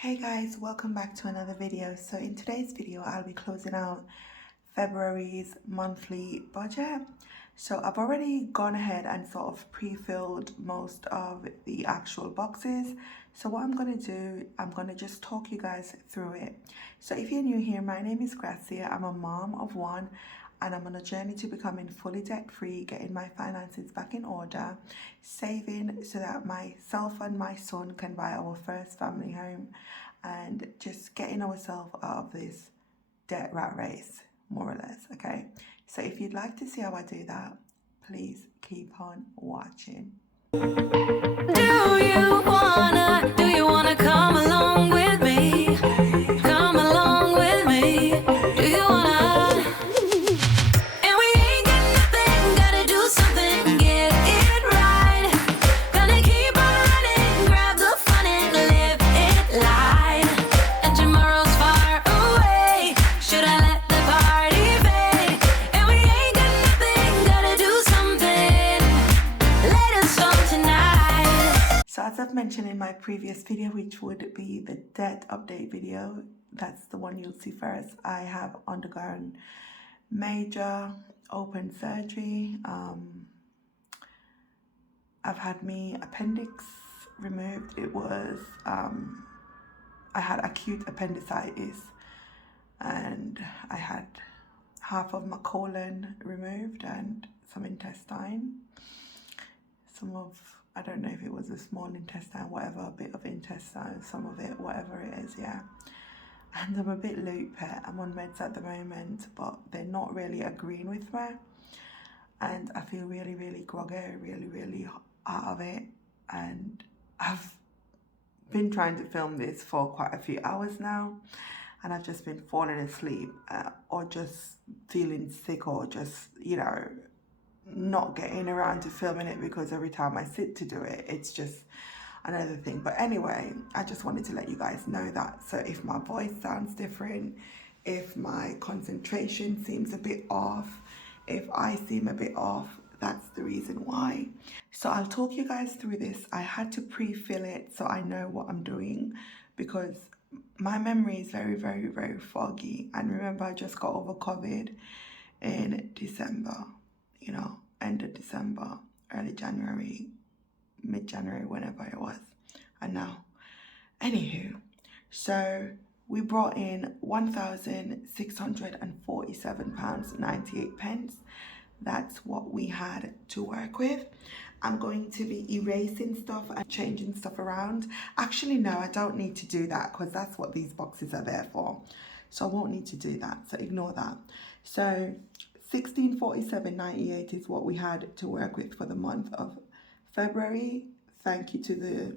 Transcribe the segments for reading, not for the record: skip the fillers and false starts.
Hey guys, welcome back to another video. So in today's video, I'll be closing out February's monthly budget. So I've already gone ahead and sort of pre-filled most of the actual boxes. So what I'm going to do, I'm going to just talk you guys through it. So if you're new here, my name is Gracia. I'm a mom of one and I'm on a journey to becoming fully debt-free, getting my finances back in order, saving so that myself and my son can buy our first family home, and just getting ourselves out of this debt rat race, more or less, okay? So if you'd like to see how I do that, please keep on watching. Do you wanna come along with me? Come along with me. Do you wanna? And we ain't got nothing, gotta do something, get it right. Gonna keep on running, grab the fun and live it light. And tomorrow's far away, should I let the party fade? And we ain't got nothing, gotta do something, let us on tonight. So as I've mentioned in my previous video, which would be the debt update video, that's the one you'll see first, I have undergone major open surgery. I've had my appendix removed. It was, I had acute appendicitis and I had half of my colon removed and some intestine. I don't know if it was a small intestine, whatever, a bit of intestine, some of it, whatever it is, yeah. And I'm a bit loopy. I'm on meds at the moment, but they're not really agreeing with me. And I feel really, really groggy, really out of it. And I've been trying to film this for quite a few hours now. And I've just been falling asleep or just feeling sick or just, not getting around to filming it because every time I sit to do it, it's just another thing. But anyway, I just wanted to let you guys know that. So if my voice sounds different, if my concentration seems a bit off, if I seem a bit off, that's the reason why. So I'll talk you guys through this. I had to pre-fill it so I know what I'm doing because my memory is very foggy. And remember, I just got over COVID in December, end of December, early January, mid-January, whenever it was. And now, anywho, so we brought in £1,647.98. That's what we had to work with. I'm going to be erasing stuff and changing stuff around. Actually, no, I don't need to do that because that's what these boxes are there for. So I won't need to do that, so ignore that. So 1647.98 is what we had to work with for the month of February. Thank you to the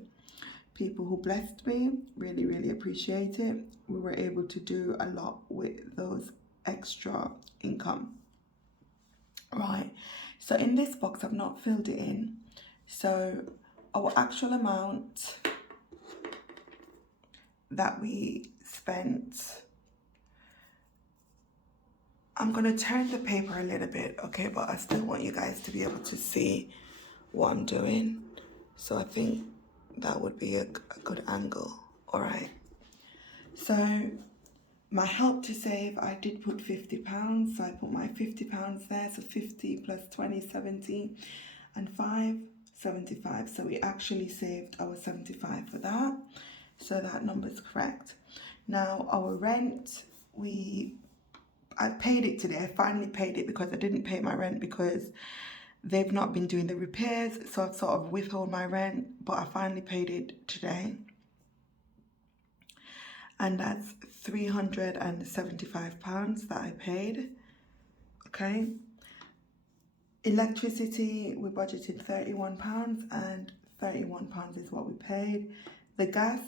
people who blessed me. Really appreciate it. We were able to do a lot with those extra income. Right, so in this box, I've not filled it in. So our actual amount that we spent, I'm going to turn the paper a little bit, okay, but I still want you guys to be able to see what I'm doing. So I think that would be a good angle. All right. So my help to save, I did put £50. So I put my £50 there. So 50 plus 20, 70 and 5, 75. So we actually saved our 75 for that. So that number is correct. Now our rent, I paid it today. I finally paid it because I didn't pay my rent because they've not been doing the repairs. So I've sort of withheld my rent, but I finally paid it today. And that's £375 that I paid. Okay. Electricity, we budgeted £31 and £31 is what we paid. The gas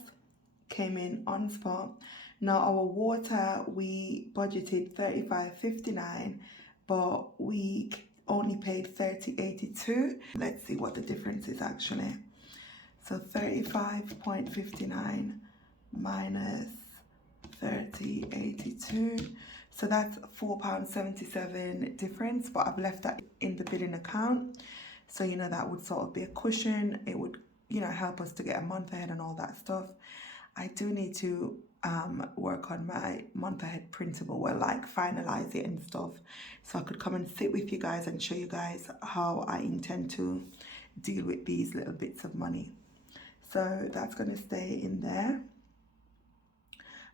came in on spot. Now our water, we budgeted $35.59, but we only paid $30.82. Let's see what the difference is actually. So 35.59 minus 30.82. So that's £4.77 difference, but I've left that in the billing account. So, that would sort of be a cushion. It would, help us to get a month ahead and all that stuff. I do need to work on my month ahead printable, well, like finalize it and stuff, so I could come and sit with you guys and show you guys how I intend to deal with these little bits of money. So that's going to stay in there.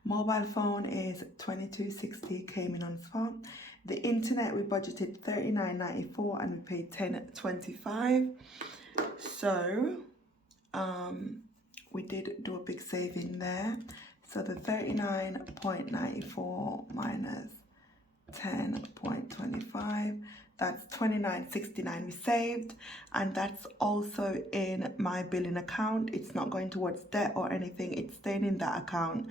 Mobile phone is $22.60, came in on spot. The internet, we budgeted $39.94 and we paid $10.25. So we did do a big saving there. So the 39.94 minus 10.25, that's 29.69 we saved, and that's also in my billing account. It's not going towards debt or anything, it's staying in that account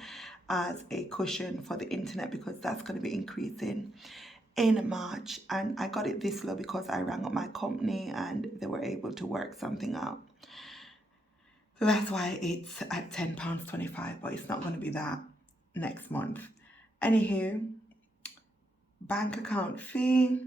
as a cushion for the internet, because that's going to be increasing in March. And I got it this low because I rang up my company and they were able to work something out. So that's why it's at £10.25, but it's not going to be that next month. Anywho, bank account fee,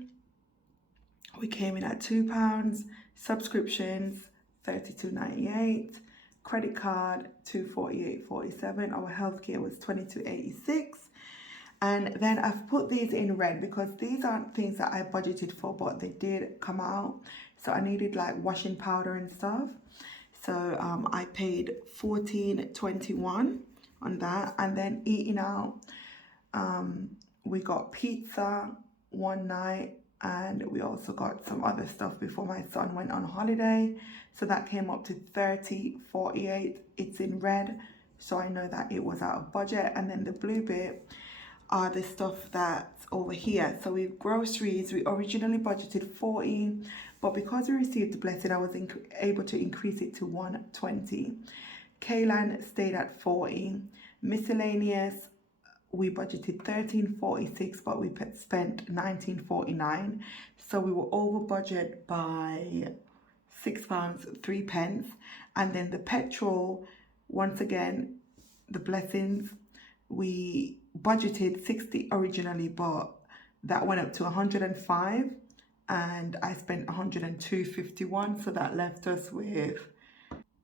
we came in at £2. Subscriptions, $32.98. Credit card, $248.47. Our healthcare was $22.86. And then I've put these in red because these aren't things that I budgeted for, but they did come out. So I needed like washing powder and stuff. So I paid $14.21 on that. And then eating out, we got pizza one night, and we also got some other stuff before my son went on holiday. So that came up to $30.48. It's in red, so I know that it was out of budget. And then the blue bit are the stuff that's over here. So with groceries, we originally budgeted $40, but because we received the blessing, I was able to increase it to $120. Kaylan stayed at $40. Miscellaneous, we budgeted $13.46, but we spent $19.49. So we were over budget by £6.03. And then the petrol, once again, the blessings, we budgeted $60 originally, but that went up to $105, and I spent $102.51, so that left us with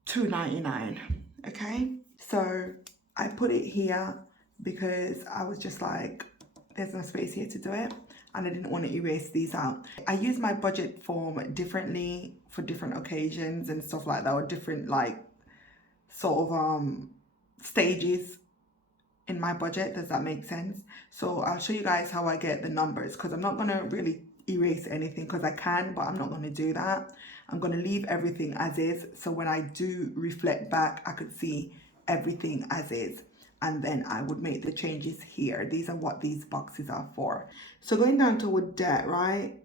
$2.99. Okay, so I put it here because I was just like, there's no space here to do it, and I didn't want to erase these out. I use my budget form differently for different occasions and stuff like that, or different like sort of stages in my budget. Does that make sense? So I'll show you guys how I get the numbers, because I'm not going to really erase anything, because I can, but I'm not going to do that. I'm going to leave everything as is, so when I do reflect back, I could see everything as is, and then I would make the changes here. These are what these boxes are for. So going down to debt, right?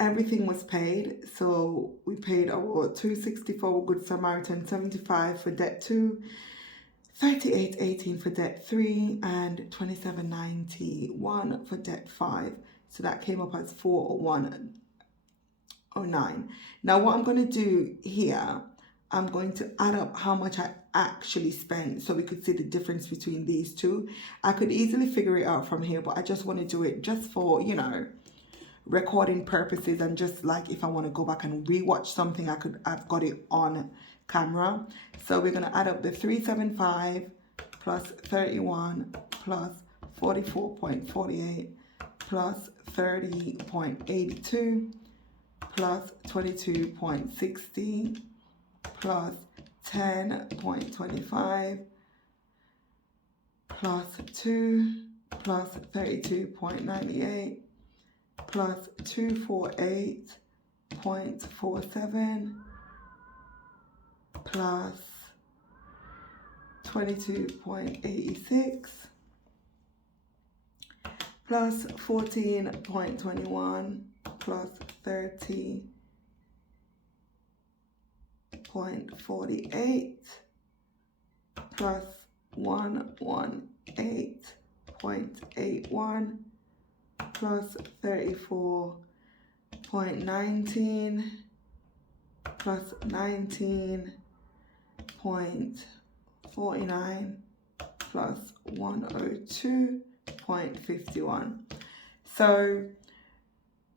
Everything was paid. So we paid our $264 Good Samaritan, $75 for debt 2, $38.18 for debt 3, and $27.91 for debt 5. So that came up as $401.09. Now what I'm going to do here, I'm going to add up how much I actually spent so we could see the difference between these two. I could easily figure it out from here, but I just want to do it just for, you know, recording purposes, and just like if I want to go back and rewatch something, I've got it on camera. So we're going to add up the 375 plus 31 plus 44.48 plus 30.82 plus 22.60 plus 10.25 plus 2 plus 32.98 plus 248.47 plus 22.86 plus 14.21 plus 30.48 plus 118.81 plus 34.19 plus 19.49 plus 102.51. So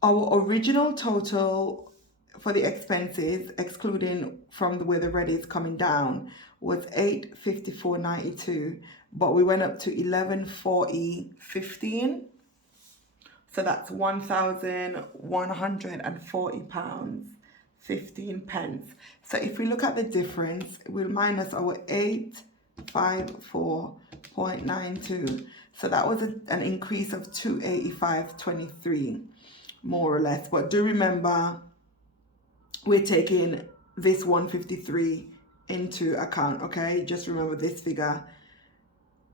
our original total for the expenses, excluding from the where the red is coming down, was $854.92, but we went up to $1140.15. So that's £1,140.15. So if we look at the difference, we'll minus our 854.92. So that was an increase of 285.23, more or less. But do remember, we're taking this 153 into account, okay? Just remember this figure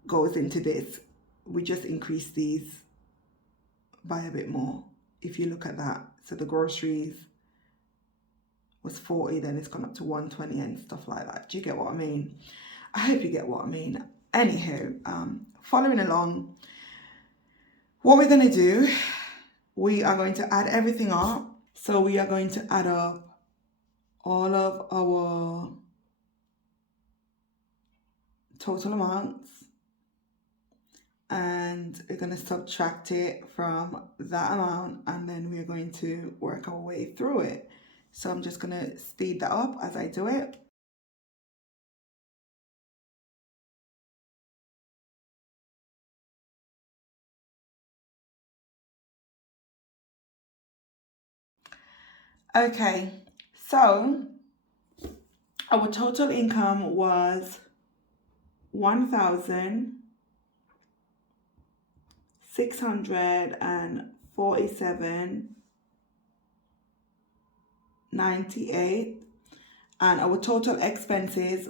goes into this. We just increased these by a bit more if you look at that. So the groceries was 40, then it's gone up to 120 and stuff like that. Do you get what I mean? I hope you get what I mean. Anywho, following along, what we're going to do, we are going to add everything up. So we are going to add up all of our total amounts, and we're going to subtract it from that amount, and then we're going to work our way through it. So I'm just going to speed that up as I do it. Okay, so our total income was $1,647.98, and our total expenses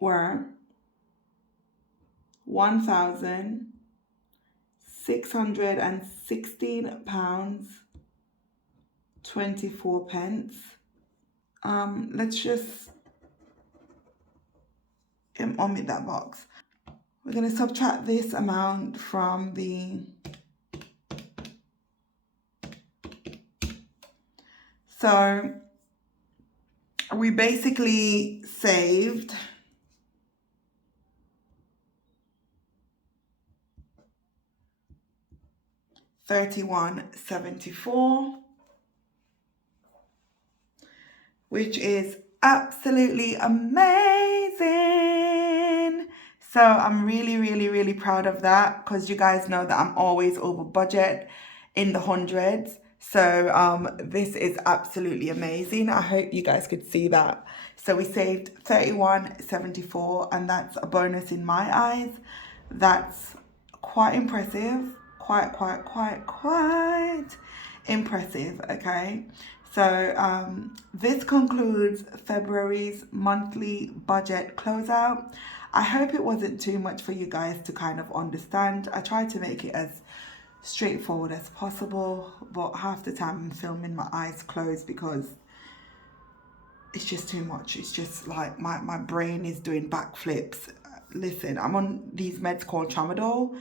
were £1,616.24. Let's just omit that box. We're going to subtract this amount from the... So we basically saved $31.74, which is absolutely amazing. So I'm really proud of that, because you guys know that I'm always over budget in the hundreds. So this is absolutely amazing. I hope you guys could see that. So we saved $31.74, and that's a bonus in my eyes. That's quite impressive. Quite impressive. Okay, so this concludes February's monthly budget closeout. I hope it wasn't too much for you guys to kind of understand. I tried to make it as straightforward as possible, but half the time I'm filming my eyes closed because it's just too much. It's just like my brain is doing backflips. Listen, I'm on these meds called tramadol,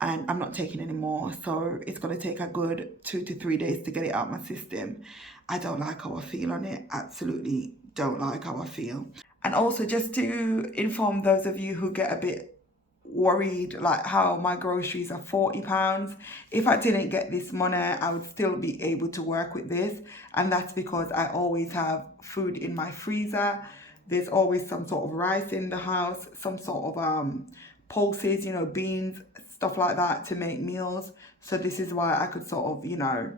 and I'm not taking any more, so it's going to take a good 2 to 3 days to get it out of my system. I don't like how I feel on it. Absolutely don't like how I feel. And also, just to inform those of you who get a bit worried, like how my groceries are £40. If I didn't get this money, I would still be able to work with this, and that's because I always have food in my freezer. There's always some sort of rice in the house, some sort of pulses, you know, beans, stuff like that to make meals. So this is why I could sort of, you know,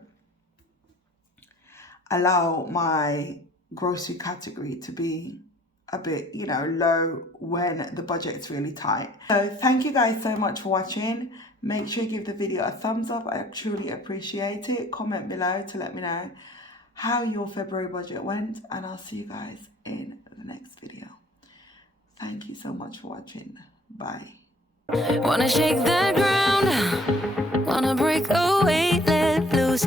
allow my grocery category to be a bit, you know, low when the budget's really tight. So thank you guys so much for watching. Make sure you give the video a thumbs up. I truly appreciate it. Comment below to let me know how your February budget went, and I'll see you guys in the next video. Thank you so much for watching. Bye. Wanna shake that ground, wanna break away, let loose.